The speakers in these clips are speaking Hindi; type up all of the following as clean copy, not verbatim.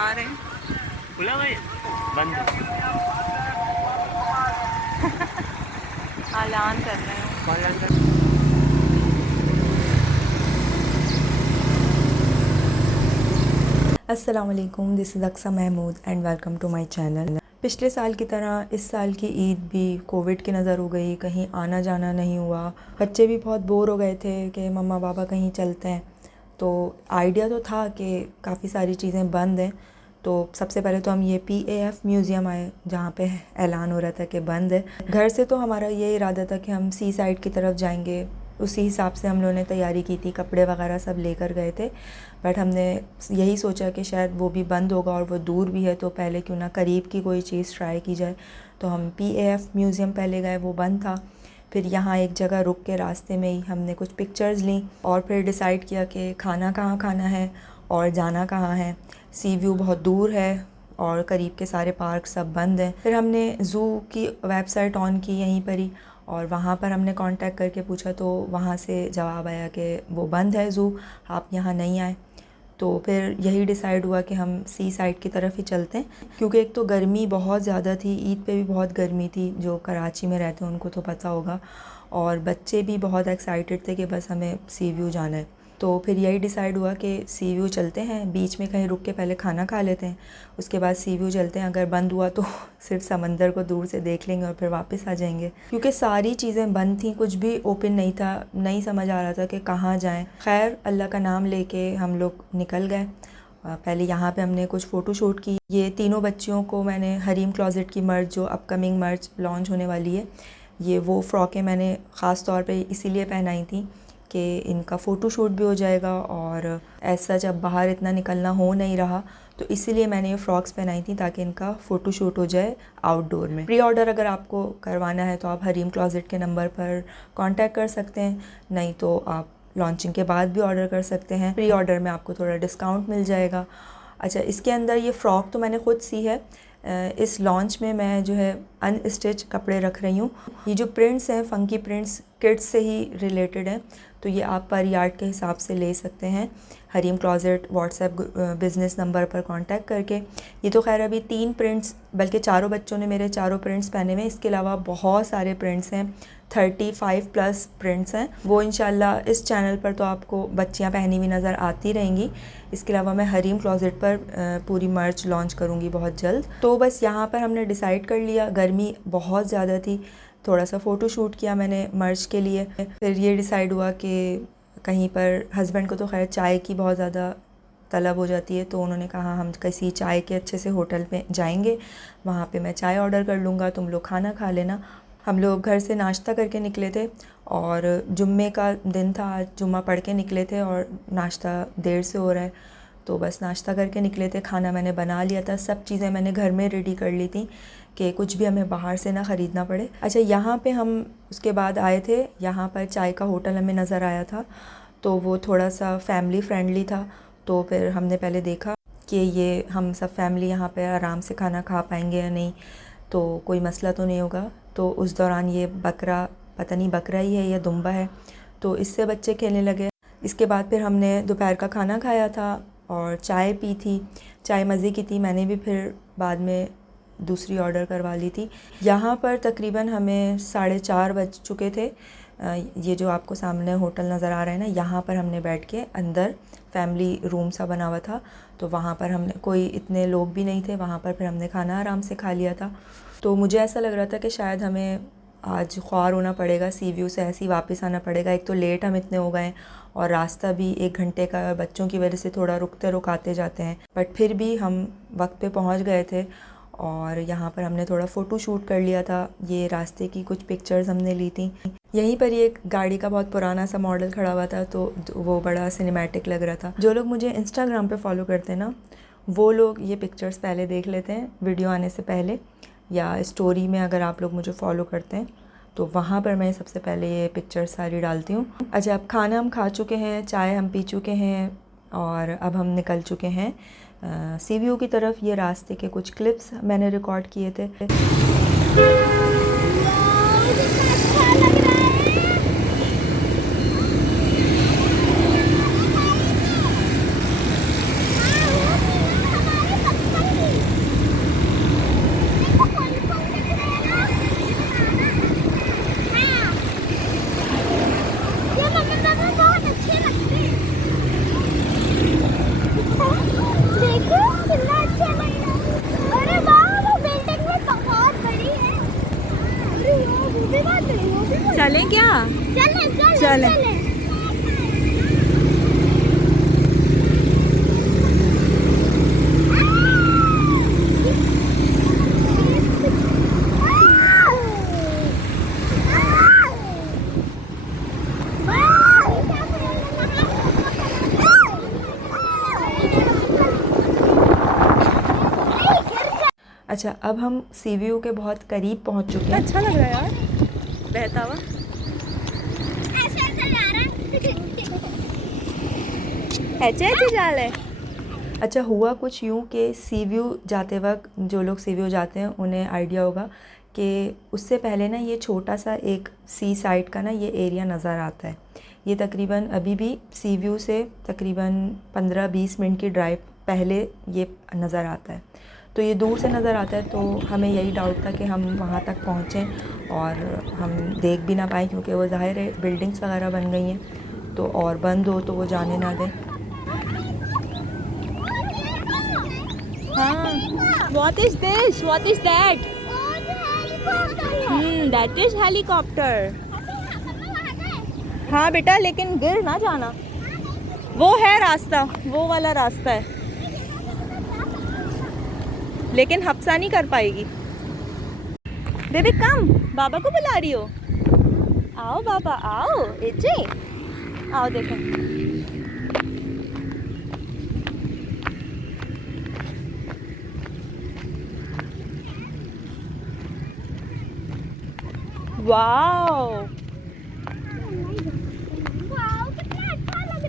आ रहे हैं। खुला भाई बंद है। ऐलान कर रहे हैं। कौन लग अस्सलाम वालेकुम, this is Aqsa Mahmood and welcome to my channel. पिछले साल की तरह इस साल की ईद भी कोविड की नज़र हो गई, कहीं आना जाना नहीं हुआ। बच्चे भी बहुत बोर हो गए थे कि मम्मा पापा कहीं चलते हैं। तो आइडिया तो था कि काफ़ी सारी चीज़ें बंद हैं। तो सबसे पहले तो हम ये PAF म्यूज़ियम आए जहाँ पे ऐलान हो रहा था कि बंद है। घर से तो हमारा ये इरादा था कि हम सी साइड की तरफ जाएंगे, उसी हिसाब से हम लोगों ने तैयारी की थी, कपड़े वगैरह सब लेकर गए थे। बट हमने यही सोचा कि शायद वो भी बंद होगा और वो दूर भी है, तो पहले क्यों ना करीब की कोई चीज़ ट्राई की जाए। तो हम PAF म्यूज़ियम पहले गए, वो बंद था। फिर यहाँ एक जगह रुक के रास्ते में ही हमने कुछ पिक्चर्स ली और फिर डिसाइड किया कि खाना कहाँ खाना है और जाना कहाँ है। सी व्यू बहुत दूर है और करीब के सारे पार्क सब बंद हैं। फिर हमने ज़ू की वेबसाइट ऑन की यहीं पर ही, और वहाँ पर हमने कांटेक्ट करके पूछा तो वहाँ से जवाब आया कि वो बंद है ज़ू, आप यहाँ नहीं आए। तो फिर यही डिसाइड हुआ कि हम सी साइड की तरफ ही चलते हैं, क्योंकि एक तो गर्मी बहुत ज़्यादा थी, ईद पे भी बहुत गर्मी थी, जो कराची में रहते हैं उनको तो पता होगा। और बच्चे भी बहुत एक्साइटेड थे कि बस हमें सी व्यू जाना है। तो फिर यही डिसाइड हुआ कि सी व्यू चलते हैं, बीच में कहीं रुक के पहले खाना खा लेते हैं, उसके बाद सी व्यू चलते हैं। अगर बंद हुआ तो सिर्फ समंदर को दूर से देख लेंगे और फिर वापस आ जाएंगे, क्योंकि सारी चीज़ें बंद थी, कुछ भी ओपन नहीं था, नहीं समझ आ रहा था कि कहाँ जाएं। खैर अल्लाह का नाम लेके हम लोग निकल गए। पहले यहाँ पे हमने कुछ फ़ोटो शूट की। ये तीनों बच्चियों को मैंने हरीम क्लॉज़ेट की मर्च, जो अपकमिंग मर्च लॉन्च होने वाली है, ये वो फ़्रॉकें मैंने ख़ास तौर पे इसीलिए पहनाई थी कि इनका फ़ोटो शूट भी हो जाएगा, और ऐसा जब बाहर इतना निकलना हो नहीं रहा तो इसीलिए मैंने ये फ़्रॉक्स पहनाई थी ताकि इनका फ़ोटो शूट हो जाए आउटडोर में। प्री ऑर्डर अगर आपको करवाना है तो आप हरीम क्लॉज़ेट के नंबर पर कांटेक्ट कर सकते हैं, नहीं तो आप लॉन्चिंग के बाद भी ऑर्डर कर सकते हैं। प्री ऑर्डर में आपको थोड़ा डिस्काउंट मिल जाएगा। अच्छा, इसके अंदर ये फ़्रॉक तो मैंने ख़ुद सी है। इस लॉन्च में मैं जो है अनस्टिच कपड़े रख रही हूँ। ये जो प्रिंट्स हैं, फ़ंकी प्रिंट्स, किड्स से ही रिलेटेड हैं, तो ये आप पर यार्ड के हिसाब से ले सकते हैं Hareem closet WhatsApp business number पर कांटेक्ट करके। ये तो खैर अभी 3 प्रिंट्स, बल्कि चारों बच्चों ने मेरे चारों प्रिंट्स पहने हुए हैं। इसके अलावा बहुत सारे प्रिंट्स हैं, 35 प्लस प्रिंट्स हैं। वो इंशाल्लाह इस चैनल पर तो आपको बच्चियां पहनी हुई नज़र आती रहेंगी। इसके अलावा मैं हरीम क्लॉज़ेट पर पूरी मर्च लॉन्च करूँगी बहुत जल्द। तो बस यहाँ पर हमने डिसाइड कर लिया, गर्मी बहुत ज़्यादा थी, थोड़ा सा फ़ोटो शूट किया मैंने मर्च के लिए। फिर ये डिसाइड हुआ कि कहीं पर, हस्बैंड को तो खैर चाय की बहुत ज़्यादा तलब हो जाती है, तो उन्होंने कहा हम किसी चाय के अच्छे से होटल पे जाएंगे, वहाँ पे मैं चाय ऑर्डर कर लूँगा, तुम लोग खाना खा लेना। हम लोग घर से नाश्ता करके निकले थे और जुम्मे का दिन था, आज जुम्मा पढ़ के निकले थे और नाश्ता देर से हो रहा है, तो बस नाश्ता करके निकले थे। खाना मैंने बना लिया था, सब चीज़ें मैंने घर में रेडी कर ली थी कि कुछ भी हमें बाहर से ना ख़रीदना पड़े। अच्छा, यहाँ पे हम उसके बाद आए थे, यहाँ पर चाय का होटल हमें नज़र आया था, तो वो थोड़ा सा फैमिली फ्रेंडली था। तो फिर हमने पहले देखा कि ये हम सब फैमिली यहाँ पे आराम से खाना खा पाएंगे या नहीं, तो कोई मसला तो नहीं होगा। तो उस दौरान ये बकरा, पता नहीं बकरा ही है या दुम्बा है, तो इससे बच्चे खेलने लगे। इसके बाद फिर हमने दोपहर का खाना खाया था और चाय पी थी। चाय मज़े की थी, मैंने भी फिर बाद में दूसरी ऑर्डर करवा ली थी। यहाँ पर तकरीबन हमें 4:30 बज चुके थे। ये जो आपको सामने होटल नज़र आ रहा है ना, यहाँ पर हमने बैठ के, अंदर फैमिली रूम सा बना हुआ था, तो वहाँ पर हमने, कोई इतने लोग भी नहीं थे वहाँ पर, फिर हमने खाना आराम से खा लिया था। तो मुझे ऐसा लग रहा था कि शायद हमें आज ख्वार होना पड़ेगा, सी व्यू से ऐसे ही वापस आना पड़ेगा। एक तो लेट हम इतने हो गए और रास्ता भी 1 घंटे का, बच्चों की वजह से थोड़ा रुकते रुकाते जाते हैं, बट फिर भी हम वक्त पे पहुंच गए थे। और यहाँ पर हमने थोड़ा फ़ोटो शूट कर लिया था, ये रास्ते की कुछ पिक्चर्स हमने ली थी। यहीं पर ये एक गाड़ी का बहुत पुराना सा मॉडल खड़ा हुआ था, तो वो बड़ा सिनेमैटिक लग रहा था। जो लोग मुझे इंस्टाग्राम पे फॉलो करते हैं ना, वो लोग ये पिक्चर्स पहले देख लेते हैं वीडियो आने से पहले, या स्टोरी में अगर आप लोग मुझे फॉलो करते हैं तो वहाँ पर मैं सबसे पहले ये पिक्चर्स सारी डालती हूँ। अच्छा, अब खाना हम खा चुके हैं, चाय हम पी चुके हैं और अब हम निकल चुके हैं सी व्यू की तरफ। ये रास्ते के कुछ क्लिप्स मैंने रिकॉर्ड किए थे। चलें क्या? चले चलें। अच्छा, अब हम सी व्यू के बहुत करीब पहुंच चुके हैं। अच्छा लग रहा है यार बहता हुआ। ऐसे जाल है। अच्छा, हुआ कुछ यूँ कि सी व्यू जाते वक्त जो लोग सी व्यू जाते हैं उन्हें आइडिया होगा कि उससे पहले ना ये छोटा सा एक सी साइड का ना ये एरिया नज़र आता है। ये तकरीबन अभी भी सी व्यू से तकरीबन 15-20 मिनट की ड्राइव पहले ये नज़र आता है। तो ये दूर से नज़र आता है, तो हमें यही डाउट था कि हम वहाँ तक पहुँचें और हम देख भी ना पाएँ, क्योंकि वो ज़ाहिर है बिल्डिंग्स वगैरह बन गई हैं, तो और बंद हो तो वो जाने ना दें। हाँ, what is this? What is that? That is helicopter. हाँ बेटा, लेकिन गिर ना जाना। वो है रास्ता, वो वाला रास्ता है, लेकिन हफ्सा नहीं कर पाएगी। बेबी कम, बाबा को बुला रही हो? आओ बाबा आओ, एजे आओ, देखो वाओ।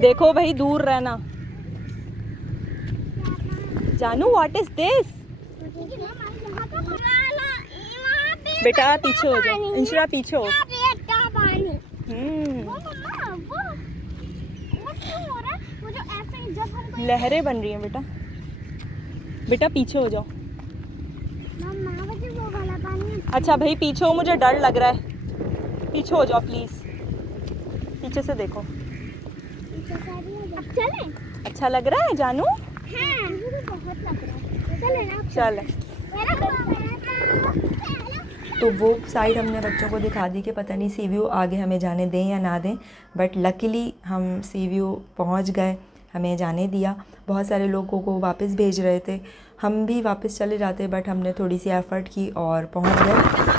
देखो भाई, दूर रहना। जानू, व्हाट इज दिस? बेटा पीछे हो जाओ, इंशरा पीछे हो। लहरें बन रही हैं बेटा, बेटा पीछे हो जाओ। अच्छा भाई पीछे हो, मुझे डर लग रहा है। पीछे हो जाओ प्लीज, पीछे से देखो। अच्छा लग रहा है जानू? हाँ, बहुत लग रहा है। चल, तो वो साइड हमने बच्चों को दिखा दी कि पता नहीं सी व्यू आगे हमें जाने दें या ना दें, बट लकीली हम सी व्यू पहुंच गए, हमें जाने दिया। बहुत सारे लोगों को वापस भेज रहे थे, हम भी वापस चले जाते, बट हमने थोड़ी सी एफ़र्ट की और पहुंच गए।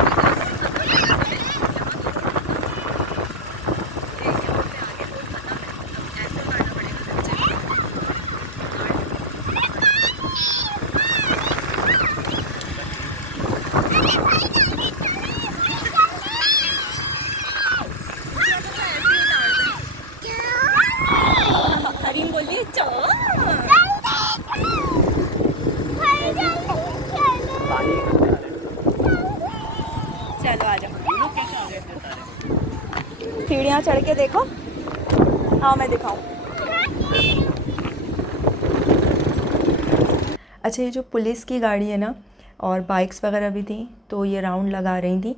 चलो आ जाओ, सीढ़ियाँ चढ़ के देखो। हाँ मैं दिखाऊं। अच्छा, ये जो पुलिस की गाड़ी है ना, और बाइक्स वगैरह भी थी, तो ये राउंड लगा रही थी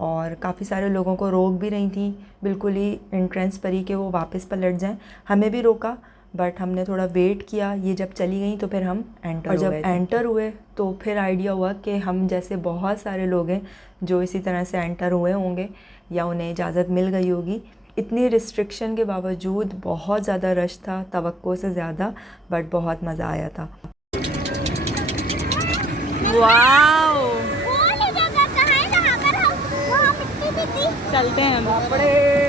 और काफ़ी सारे लोगों को रोक भी रही थी, बिल्कुल ही एंट्रेंस पर ही, कि वो वापस पलट जाएं। हमें भी रोका, बट हमने थोड़ा वेट किया। ये जब चली गई तो फिर हम एंटर हुए। और जब एंटर हुए तो फिर आइडिया हुआ कि हम जैसे बहुत सारे लोग हैं जो इसी तरह से एंटर हुए होंगे या उन्हें इजाज़त मिल गई होगी। इतनी रिस्ट्रिक्शन के बावजूद बहुत ज़्यादा रश था, तवक्को से ज़्यादा, बट बहुत मज़ा आया था। वाओ, चलते हैं।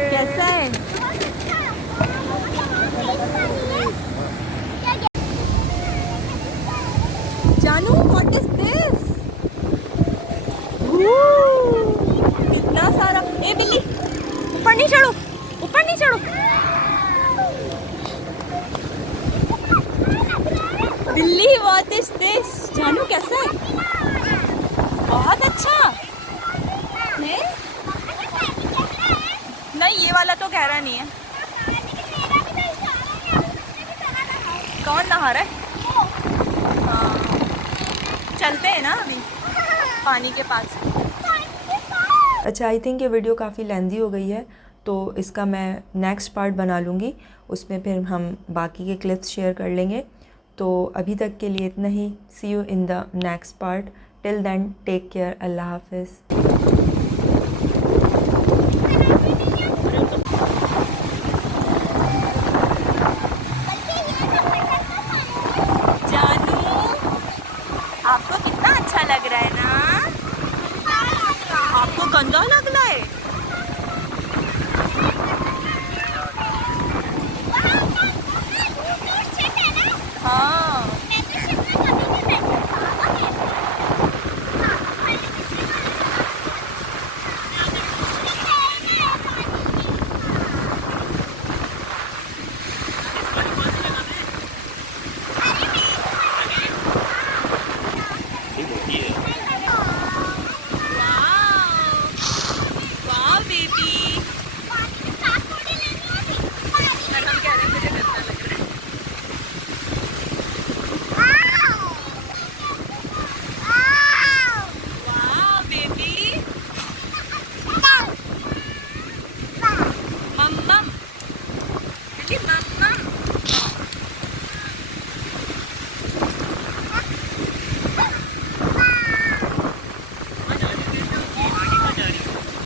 कैसा है? जानू, व्हाट इज दिस? इतना सारा। ए बिल्ली, ऊपर नहीं चढ़ो, ऊपर नहीं चढ़ो। बिल्ली, व्हाट इज दिस? जानू कैसा है? बहुत अच्छा। नहीं, ये वाला तो गहरा नहीं है। कौन नहा रहा है? हाँ, चलते हैं ना अभी पानी के पास। अच्छा, आई थिंक ये वीडियो काफ़ी लेंदी हो गई है, तो इसका मैं नेक्स्ट पार्ट बना लूँगी, उसमें फिर हम बाकी के क्लिप्स शेयर कर लेंगे। तो अभी तक के लिए इतना ही। See you in the next part. Till then take care. अल्लाह हाफिज़।